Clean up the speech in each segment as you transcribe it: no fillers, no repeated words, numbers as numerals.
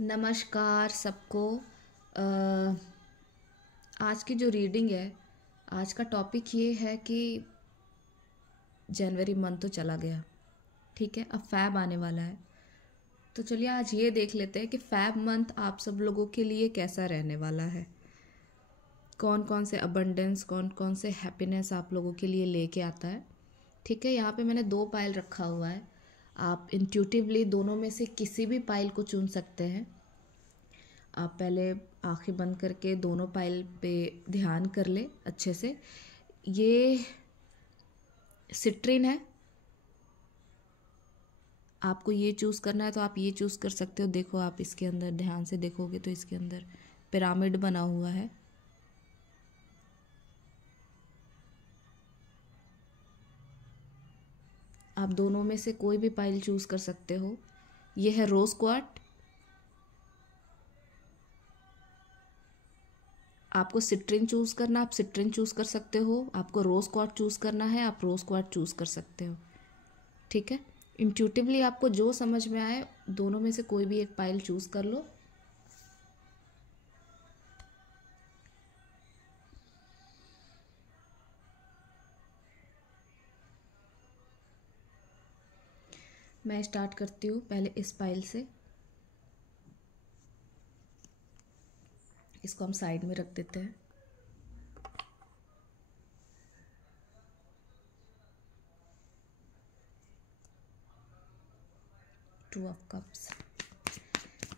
नमस्कार सबको। अ, आज की जो रीडिंग है, आज का टॉपिक ये है कि जनवरी मंथ तो चला गया। ठीक है, अब फैब आने वाला है। तो चलिए आज ये देख लेते हैं कि फैब मंथ आप सब लोगों के लिए कैसा रहने वाला है। कौन कौन से अबंडेंस, कौन कौन से हैप्पीनेस आप लोगों के लिए लेके आता है। ठीक है, यहाँ पे मैंने 2 पाइल रखा हुआ है। आप इंट्यूटिवली दोनों में से किसी भी पाइल को चुन सकते हैं। आप पहले आंखें बंद करके दोनों पाइल पे ध्यान कर ले अच्छे से। ये सिट्रिन है। आपको ये चूज़ करना है तो आप ये चूज़ कर सकते हो। देखो, आप इसके अंदर ध्यान से देखोगे तो इसके अंदर पिरामिड बना हुआ है। आप दोनों में से कोई भी पाइल चूज़ कर सकते हो। ये है रोज क्वार्ट। आपको सिट्रिन चूज़ करना, आप सिट्रिन चूज़ कर सकते हो। आपको रोज क्वार्ट चूज़ करना है, आप रोज क्वार्ट चूज़ कर सकते हो। ठीक है, इंट्यूटिवली आपको जो समझ में आए दोनों में से कोई भी एक पाइल चूज़ कर लो। मैं स्टार्ट करती हूँ पहले इस पाइल से। इसको हम साइड में रख देते हैं। Two of cups.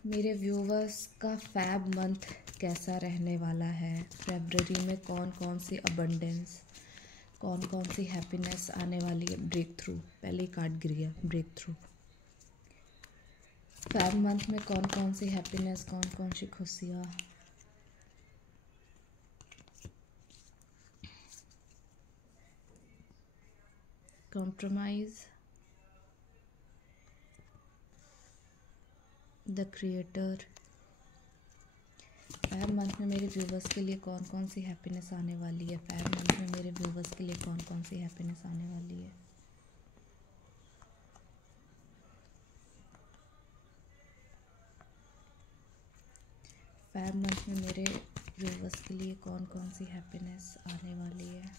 मेरे व्यूवर्स का फैब मंथ कैसा रहने वाला है। फरवरी में कौन कौन सी अबंडेंस, कौन कौन सी हैप्पीनेस आने वाली है। ब्रेक थ्रू, पहले ही कार्ड गिर गया। Break through. फैब मंथ में कौन कौन सी हैप्पीनेस, कौन कौन सी खुशियाँ। Compromise, the creator. Feb month में मेरे व्यूवर्स के लिए कौन कौन सी हैप्पीनेस आने वाली है। फैब मंथ में मेरे व्यूवर्स के लिए कौन कौन सी हैप्पीनेस आने वाली है। फैब मंथ में मेरे व्यूवर्स के लिए कौन कौन सी हैप्पीनेस आने वाली है।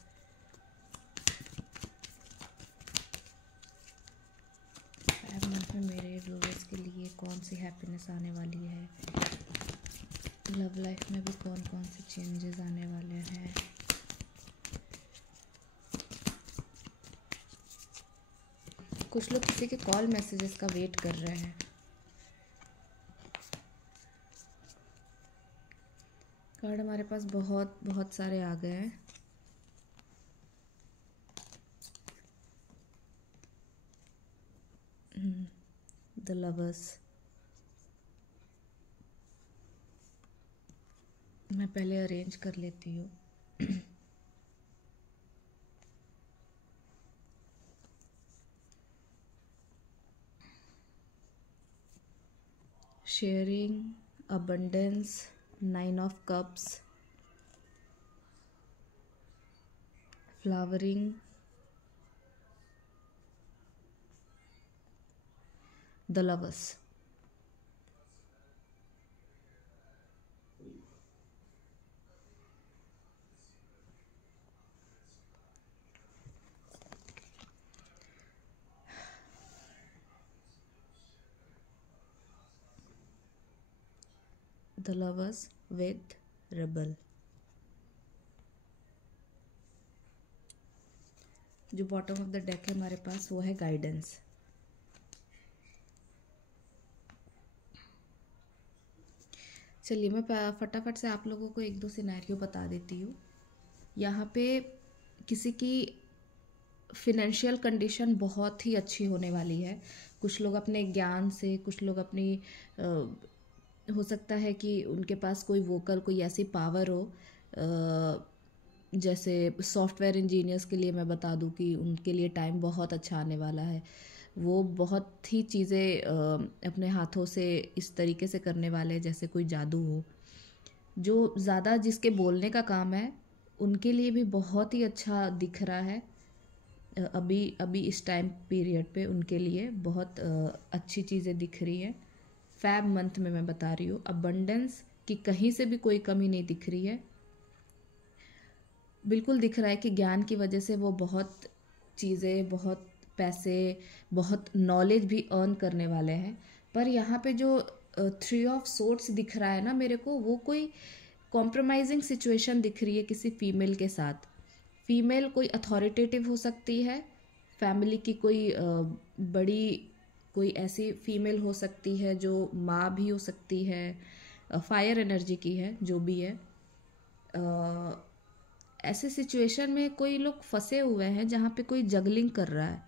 फैब मंथ में मेरे व्यूवर्स के लिए कौन सी हैप्पीनेस आने वाली है। लव लाइफ में भी कौन कौन से चेंजेस आने वाले हैं। कुछ लोग किसी के कॉल मैसेजेस का वेट कर रहे हैं। कार्ड हमारे पास बहुत बहुत सारे आ गए हैं। The lovers. मैं पहले अरेंज कर लेती हूँ। Sharing, abundance, 9 of cups, flowering, the lovers. The lovers with rebel. जो बॉटम ऑफ द डेक है हमारे पास वो है गाइडेंस। चलिए मैं फटाफट से आप लोगों को एक दो सिनेरियो बता देती हूँ। यहाँ पे किसी की फिनेंशियल कंडीशन बहुत ही अच्छी होने वाली है। कुछ लोग अपने ज्ञान से, कुछ लोग अपनी हो सकता है कि उनके पास कोई वोकल, कोई ऐसी पावर हो। जैसे सॉफ्टवेयर इंजीनियर्स के लिए मैं बता दूं कि उनके लिए टाइम बहुत अच्छा आने वाला है। वो बहुत ही चीज़ें अपने हाथों से इस तरीके से करने वाले हैं जैसे कोई जादू हो। जो ज़्यादा जिसके बोलने का काम है उनके लिए भी बहुत ही अच्छा दिख रहा है। अभी अभी इस टाइम पीरियड पे उनके लिए बहुत अच्छी चीज़ें दिख रही हैं। फैब मंथ में मैं बता रही हूँ, अबंडेंस की कहीं से भी कोई कमी नहीं दिख रही है। बिल्कुल दिख रहा है कि ज्ञान की वजह से वो बहुत चीज़ें, बहुत पैसे, बहुत नॉलेज भी अर्न करने वाले हैं। पर यहाँ पे जो 3 ऑफ सोर्ड्स दिख रहा है ना मेरे को, वो कोई कॉम्प्रोमाइजिंग सिचुएशन दिख रही है किसी फीमेल के साथ। फीमेल कोई अथॉरिटेटिव हो सकती है, फैमिली की कोई बड़ी कोई ऐसी फीमेल हो सकती है जो माँ भी हो सकती है, फायर एनर्जी की है, जो भी है। ऐसे सिचुएशन में कोई लोग फंसे हुए हैं जहाँ पे कोई जगलिंग कर रहा है।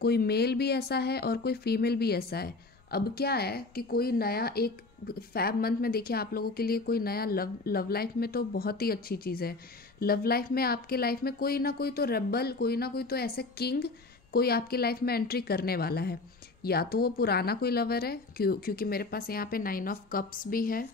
कोई मेल भी ऐसा है और कोई फीमेल भी ऐसा है। अब क्या है कि कोई नया एक फैब मंथ में देखिए आप लोगों के लिए कोई नया लव लाइफ में तो बहुत ही अच्छी चीज़ है। लव लाइफ में आपके लाइफ में कोई ना कोई तो रेबल, कोई ना कोई तो ऐसा किंग कोई आपकी लाइफ में एंट्री करने वाला है। या तो वो पुराना कोई लवर है, क्योंकि मेरे पास यहाँ पे 9 ऑफ कप्स भी है।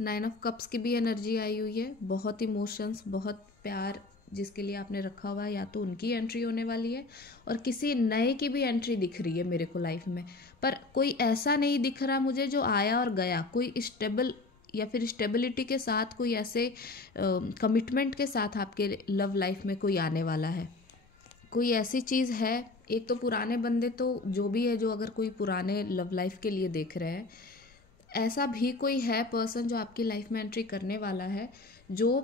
9 ऑफ कप्स की भी एनर्जी आई हुई है। बहुत इमोशंस, बहुत प्यार जिसके लिए आपने रखा हुआ है, या तो उनकी एंट्री होने वाली है और किसी नए की भी एंट्री दिख रही है मेरे को लाइफ में। पर कोई ऐसा नहीं दिख रहा मुझे जो आया और गया, कोई स्टेबल या फिर स्टेबिलिटी के साथ, कोई ऐसे कमिटमेंट के साथ आपके लव लाइफ में कोई आने वाला है। कोई ऐसी चीज़ है। एक तो पुराने बंदे तो जो भी है, जो अगर कोई पुराने लव लाइफ के लिए देख रहे हैं, ऐसा भी कोई है पर्सन जो आपकी लाइफ में एंट्री करने वाला है, जो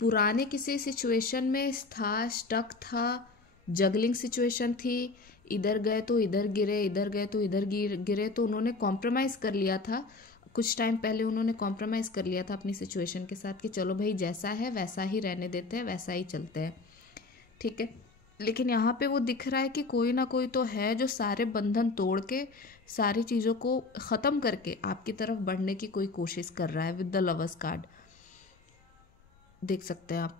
पुराने किसी सिचुएशन में था, स्टक था, जगलिंग सिचुएशन थी, इधर गए तो इधर गिरे, इधर गए तो इधर गिरे, तो उन्होंने कॉम्प्रोमाइज़ कर लिया था। कुछ टाइम पहले उन्होंने कॉम्प्रोमाइज़ कर लिया था अपनी सिचुएशन के साथ कि चलो भाई जैसा है वैसा ही रहने देते हैं, वैसा ही चलते हैं, ठीक है। लेकिन यहाँ पे वो दिख रहा है कि कोई ना कोई तो है जो सारे बंधन तोड़ के, सारी चीज़ों को ख़त्म करके आपकी तरफ बढ़ने की कोई कोशिश कर रहा है। विद द लवर्स कार्ड देख सकते हैं आप।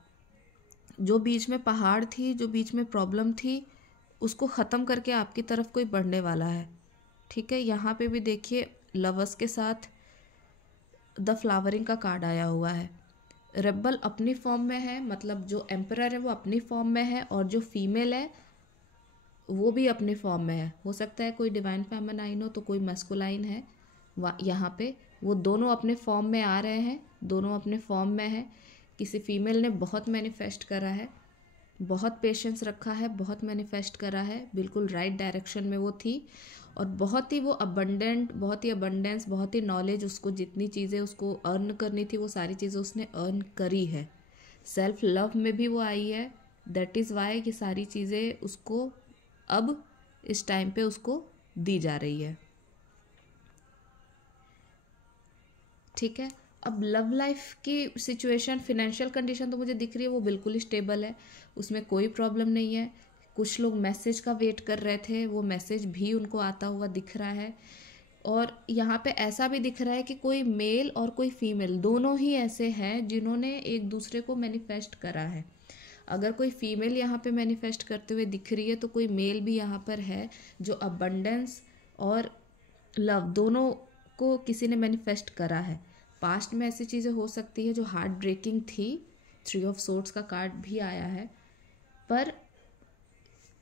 जो बीच में पहाड़ थी, जो बीच में प्रॉब्लम थी, उसको ख़त्म करके आपकी तरफ कोई बढ़ने वाला है, ठीक है। यहाँ पे भी देखिए लवर्स के साथ द फ्लावरिंग का कार्ड आया हुआ है। रेबल अपनी फॉर्म में है, मतलब जो एम्परर है वो अपनी फॉर्म में है, और जो फीमेल है वो भी अपनी फॉर्म में है। हो सकता है कोई डिवाइन फेमिनाइन हो तो कोई मैस्कुलाइन है यहाँ पे। वो दोनों अपने फॉर्म में आ रहे हैं, दोनों अपने फॉर्म में है। किसी फीमेल ने बहुत मैनिफेस्ट करा है, बहुत पेशेंस रखा है, बहुत मैनिफेस्ट करा है, बिल्कुल राइट डायरेक्शन में वो थी, और बहुत ही वो अबंडेंट, बहुत ही अबंडेंस, बहुत ही नॉलेज, उसको जितनी चीज़ें उसको अर्न करनी थी वो सारी चीज़ें उसने अर्न करी है। सेल्फ लव में भी वो आई है। दैट इज़ वाई कि सारी चीज़ें उसको अब इस टाइम पे उसको दी जा रही है, ठीक है। अब लव लाइफ की सिचुएशन, फिनेंशियल कंडीशन तो मुझे दिख रही है वो बिल्कुल स्टेबल है, उसमें कोई प्रॉब्लम नहीं है। कुछ लोग मैसेज का वेट कर रहे थे, वो मैसेज भी उनको आता हुआ दिख रहा है। और यहाँ पे ऐसा भी दिख रहा है कि कोई मेल और कोई फीमेल दोनों ही ऐसे हैं जिन्होंने एक दूसरे को मैनिफेस्ट करा है। अगर कोई फीमेल यहाँ पे मैनिफेस्ट करते हुए दिख रही है तो कोई मेल भी यहाँ पर है जो अबंडेंस और लव दोनों को किसी ने मैनिफेस्ट करा है। पास्ट में ऐसी चीज़ें हो सकती है जो हार्ट ब्रेकिंग थी। 3 ऑफ सोर्ड्स का कार्ड भी आया है। पर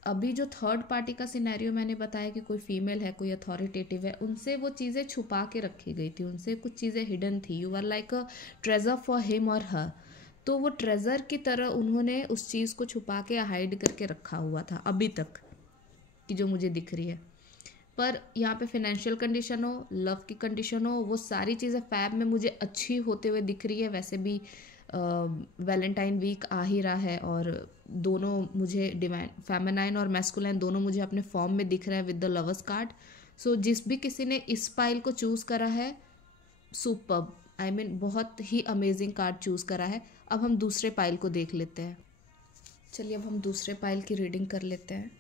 अभी जो थर्ड पार्टी का सिनेरियो मैंने बताया कि कोई फीमेल है, कोई अथॉरिटेटिव है, उनसे वो चीज़ें छुपा के रखी गई थी, उनसे कुछ चीज़ें हिडन थी। You are like a treasure for him और हर। तो वो ट्रेजर की तरह उन्होंने उस चीज़ को छुपा के हाइड करके रखा हुआ था अभी तक, कि जो मुझे दिख रही है। पर यहाँ पे फाइनेंशियल कंडीशन हो, लव की कंडीशन हो, वो सारी चीज़ें फैब में मुझे अच्छी होते हुए दिख रही है। वैसे भी वैलेंटाइन वीक आ ही रहा है, और दोनों मुझे डिवाइन फेमिनाइन और मैस्कुलाइन दोनों मुझे अपने फॉर्म में दिख रहे हैं विद द लवर्स कार्ड। सो जिस भी किसी ने इस पाइल को चूज़ करा है, सुपर्ब, आई मीन बहुत ही अमेजिंग कार्ड चूज़ करा है। अब हम दूसरे पाइल को देख लेते हैं। चलिए अब हम दूसरे पाइल की रीडिंग कर लेते हैं।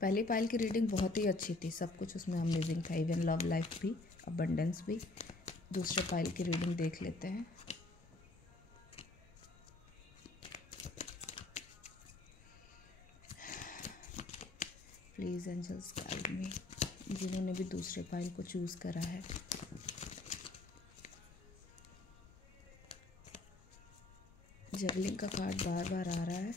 पहली पाइल की रीडिंग बहुत ही अच्छी थी, सब कुछ उसमें अमेजिंग था, इवन लव लाइफ भी, अबंडेंस भी। दूसरे पाइल की रीडिंग देख लेते हैं। Please angels guide me. जिन्होंने भी दूसरे पाइल को चूज़ करा है। जगलिंग का कार्ड बार बार आ रहा है।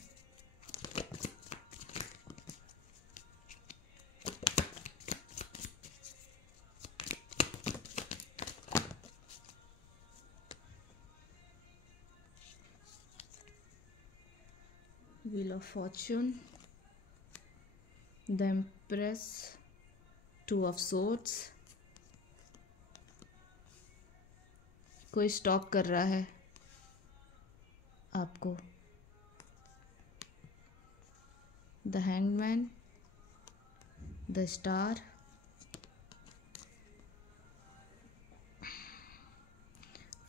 Wheel of fortune, the empress, two of swords. कोई स्टॉक कर रहा है आपको। The hangman, the star,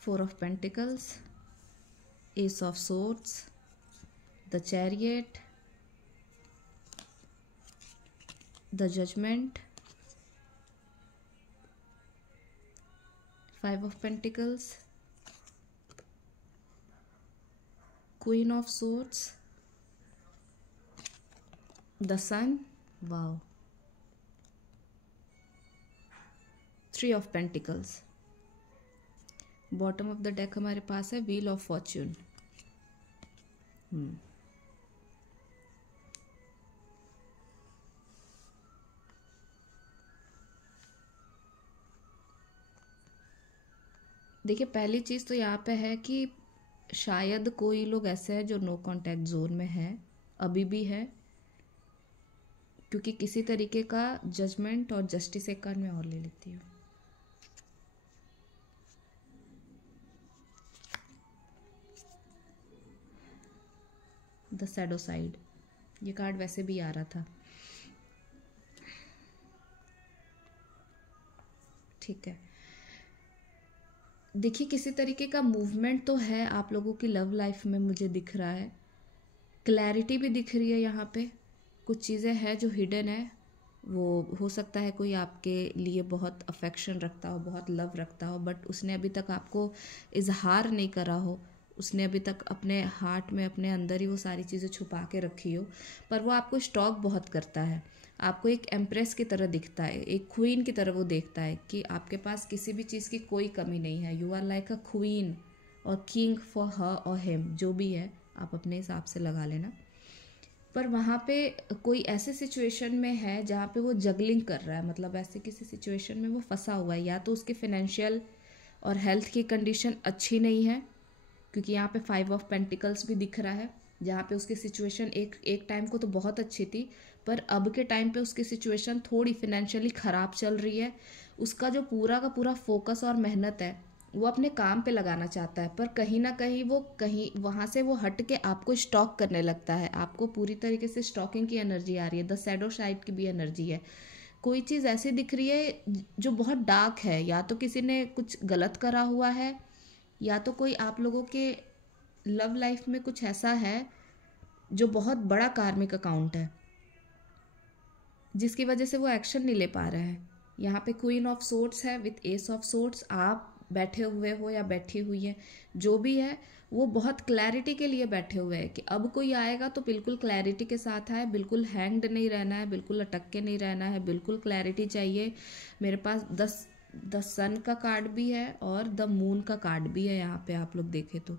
four of pentacles, ace of swords, the chariot, the judgement, five of pentacles, queen of swords, the sun, wow, three of pentacles. Bottom of the deck हमारे पास है wheel of Fortune. देखिए, पहली चीज़ तो यहाँ पे है कि शायद कोई लोग ऐसे हैं जो नो कांटेक्ट जोन में है, अभी भी है, क्योंकि किसी तरीके का जजमेंट और जस्टिस एक कार्ड में और ले लेती हूँ। द शैडो साइड, ये कार्ड वैसे भी आ रहा था। ठीक है, देखिए किसी तरीके का मूवमेंट तो है आप लोगों की लव लाइफ में, मुझे दिख रहा है। क्लैरिटी भी दिख रही है यहाँ पे। कुछ चीज़ें हैं जो हिडन है, वो हो सकता है कोई आपके लिए बहुत अफेक्शन रखता हो, बहुत लव रखता हो, बट उसने अभी तक आपको इजहार नहीं करा हो, उसने अभी तक अपने हार्ट में, अपने अंदर ही वो सारी चीज़ें छुपा के रखी हो, पर वो आपको स्टॉक बहुत करता है। आपको एक एम्प्रेस की तरह दिखता है, एक क्वीन की तरह वो देखता है कि आपके पास किसी भी चीज़ की कोई कमी नहीं है। You are like a queen और किंग फॉर हर और हिम, जो भी है आप अपने हिसाब से लगा लेना। पर वहाँ पे कोई ऐसे सिचुएशन में है जहाँ पे वो जगलिंग कर रहा है, मतलब ऐसे किसी सिचुएशन में वो फंसा हुआ है। या तो उसकी फाइनेंशियल और हेल्थ की कंडीशन अच्छी नहीं है, क्योंकि यहाँ पे फाइव ऑफ पेंटिकल्स भी दिख रहा है, जहाँ पे उसकी सिचुएशन एक टाइम को तो बहुत अच्छी थी, पर अब के टाइम पे उसकी सिचुएशन थोड़ी फाइनेंशियली ख़राब चल रही है। उसका जो पूरा का पूरा फोकस और मेहनत है वो अपने काम पे लगाना चाहता है, पर कहीं ना कहीं वो कहीं वहाँ से वो हट के आपको स्टॉक करने लगता है। आपको पूरी तरीके से स्टॉकिंग की एनर्जी आ रही है। द शैडो साइड की भी एनर्जी है। कोई चीज़ ऐसी दिख रही है जो बहुत डार्क है, या तो किसी ने कुछ गलत करा हुआ है, या तो कोई आप लोगों के लव लाइफ में कुछ ऐसा है जो बहुत बड़ा कार्मिक अकाउंट है, जिसकी वजह से वो एक्शन नहीं ले पा रहा है। यहाँ पे क्वीन ऑफ सोर्ड्स है विथ एस ऑफ सोर्ड्स। आप बैठे हुए हो या बैठी हुई है, जो भी है वो बहुत क्लैरिटी के लिए बैठे हुए हैं कि अब कोई आएगा तो बिल्कुल क्लैरिटी के साथ आए, बिल्कुल हैंग्ड नहीं रहना है, बिल्कुल अटक के नहीं रहना है, बिल्कुल क्लैरिटी चाहिए। मेरे पास द सन का कार्ड भी है और द मून का कार्ड भी है यहाँ पे, आप लोग देखें तो,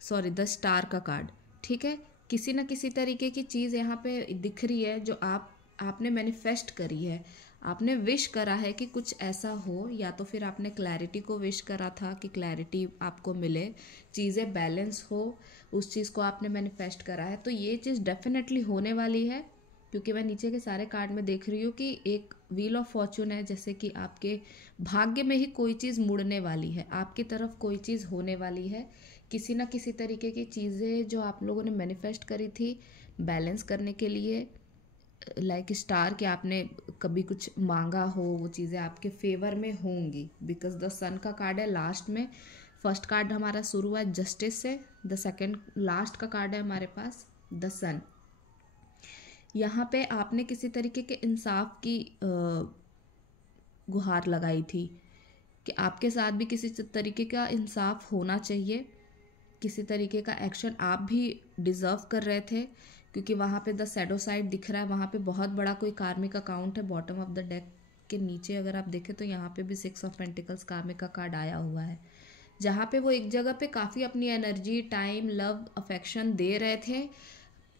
सॉरी द स्टार का कार्ड। ठीक है, किसी न किसी तरीके की चीज़ यहाँ पे दिख रही है जो आपने मैनिफेस्ट करी है, आपने विश करा है कि कुछ ऐसा हो, या तो फिर आपने क्लैरिटी को विश करा था कि क्लैरिटी आपको मिले, चीज़ें बैलेंस हो, उस चीज़ को आपने मैनिफेस्ट करा है। तो ये चीज़ डेफिनेटली होने वाली है, क्योंकि मैं नीचे के सारे कार्ड में देख रही हूँ कि एक व्हील ऑफ फॉर्चून है, जैसे कि आपके भाग्य में ही कोई चीज़ मुड़ने वाली है, आपकी तरफ कोई चीज़ होने वाली है। किसी ना किसी तरीके की चीज़ें जो आप लोगों ने मैनिफेस्ट करी थी बैलेंस करने के लिए, लाइक स्टार के आपने कभी कुछ मांगा हो, वो चीज़ें आपके फेवर में होंगी, बिकॉज द सन का कार्ड है लास्ट में। फर्स्ट कार्ड हमारा शुरू हुआ है जस्टिस से, द सेकंड लास्ट का कार्ड है हमारे पास द सन। यहाँ पे आपने किसी तरीके के इंसाफ की गुहार लगाई थी कि आपके साथ भी किसी तरीके का इंसाफ होना चाहिए, किसी तरीके का एक्शन आप भी डिज़र्व कर रहे थे, क्योंकि वहाँ पे द शैडो साइड दिख रहा है, वहाँ पे बहुत बड़ा कोई कार्मिक अकाउंट है बॉटम ऑफ द डेक के नीचे अगर आप देखें तो यहाँ पे भी 6 ऑफ पेंटिकल्स कामे का कार्ड आया हुआ है, जहाँ पे वो एक जगह पे काफ़ी अपनी एनर्जी, टाइम, लव, अफेक्शन दे रहे थे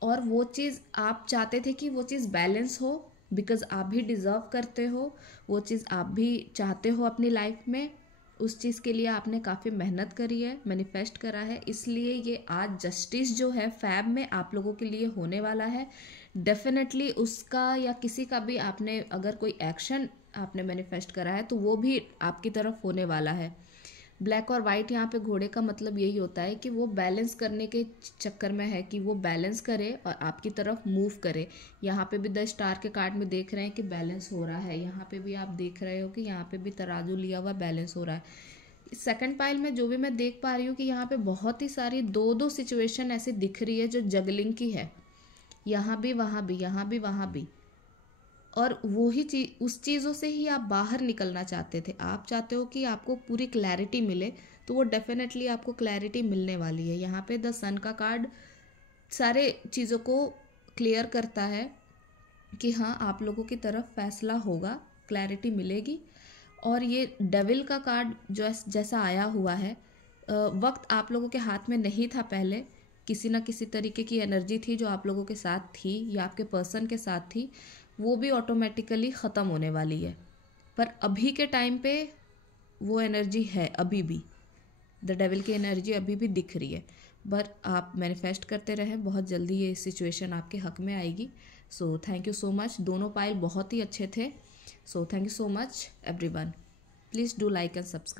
और वो चीज़ आप चाहते थे कि वो चीज़ बैलेंस हो, बिकॉज आप भी डिज़र्व करते हो, वो चीज़ आप भी चाहते हो अपनी लाइफ में। उस चीज़ के लिए आपने काफ़ी मेहनत करी है, मैनिफेस्ट करा है, इसलिए ये आज जस्टिस जो है फैब में आप लोगों के लिए होने वाला है। डेफिनेटली उसका या किसी का भी आपने अगर कोई एक्शन आपने मैनिफेस्ट करा है तो वो भी आपकी तरफ होने वाला है। ब्लैक और वाइट यहाँ पे घोड़े का मतलब यही होता है कि वो बैलेंस करने के चक्कर में है, कि वो बैलेंस करे और आपकी तरफ मूव करे। यहाँ पे भी 10 स्टार के कार्ड में देख रहे हैं कि बैलेंस हो रहा है, यहाँ पे भी आप देख रहे हो कि यहाँ पे भी तराजू लिया हुआ बैलेंस हो रहा है। सेकंड पाइल में जो भी मैं देख पा रही हूँ कि यहाँ पे बहुत ही सारी दो सिचुएशन ऐसी दिख रही है जो जगलिंग की है, यहाँ भी वहाँ भी, यहाँ भी वहाँ भी, और वो ही चीज, उस चीज़ों से ही आप बाहर निकलना चाहते थे। आप चाहते हो कि आपको पूरी क्लैरिटी मिले, तो वो डेफिनेटली आपको क्लैरिटी मिलने वाली है। यहाँ पे द सन का कार्ड सारे चीज़ों को क्लियर करता है कि हाँ आप लोगों की तरफ फैसला होगा, क्लैरिटी मिलेगी। और ये डेविल का कार्ड जो जैसा आया हुआ है, वक्त आप लोगों के हाथ में नहीं था पहले, किसी ना किसी तरीके की एनर्जी थी जो आप लोगों के साथ थी या आपके पर्सन के साथ थी, वो भी ऑटोमेटिकली ख़त्म होने वाली है। पर अभी के टाइम पे वो एनर्जी है अभी भी, द डेविल की एनर्जी अभी भी दिख रही है। पर आप मैनिफेस्ट करते रहें, बहुत जल्दी ये सिचुएशन आपके हक में आएगी। So thank you so much, दोनों पाइल बहुत ही अच्छे थे। So thank you so much everyone, please do like and subscribe.